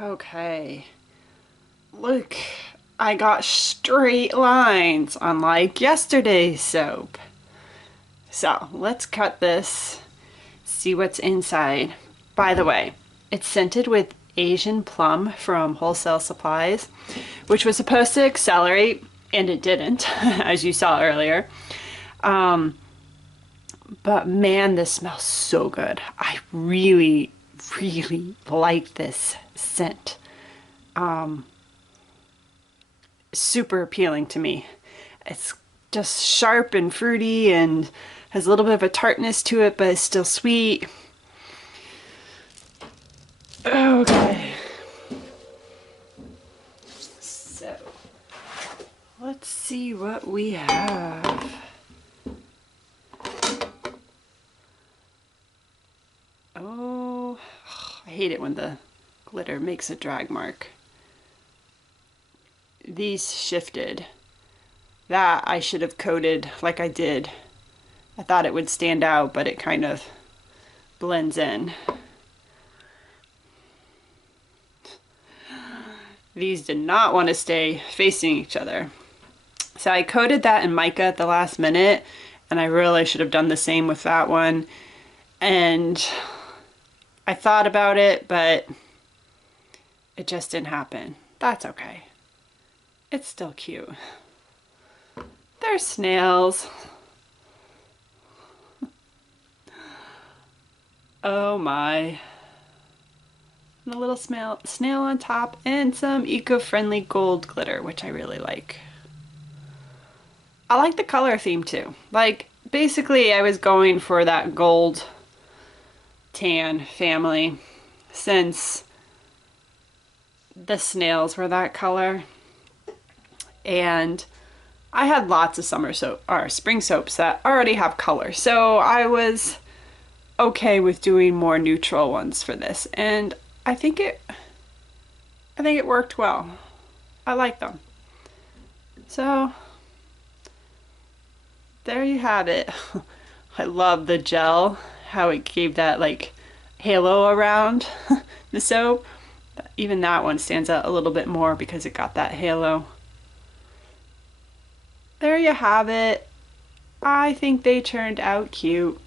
Okay. Look, I got straight lines unlike yesterday's soap. So let's cut this, see what's inside. By the way, it's scented with Asian plum from Wholesale Supplies, which was supposed to accelerate, and it didn't, as you saw earlier. But man, this smells so good. I really, really like this scent. Super appealing to me. It's just sharp and fruity and has a little bit of a tartness to it, but it's still sweet. Okay. So, let's see what we have. Oh, I hate it when the glitter makes a drag mark. These shifted. That I should have coated like I did. I thought it would stand out, but it kind of blends in. These did not want to stay facing each other. So I coated that in mica at the last minute, and I really should have done the same with that one. And I thought about it, but it just didn't happen. That's okay. It's still cute. They're snails. Oh my. And a little snail on top and some eco-friendly gold glitter, which I really like. I like the color theme too. Like, basically I was going for that gold tan family since the snails were that color. And I had lots of summer soap or spring soaps that already have color, so I was okay with doing more neutral ones for this, and I think it worked well. I like them. So there you have it. I love the gel, how it gave that like halo around the soap. Even that one stands out a little bit more because it got that halo. There you have it. I think they turned out cute.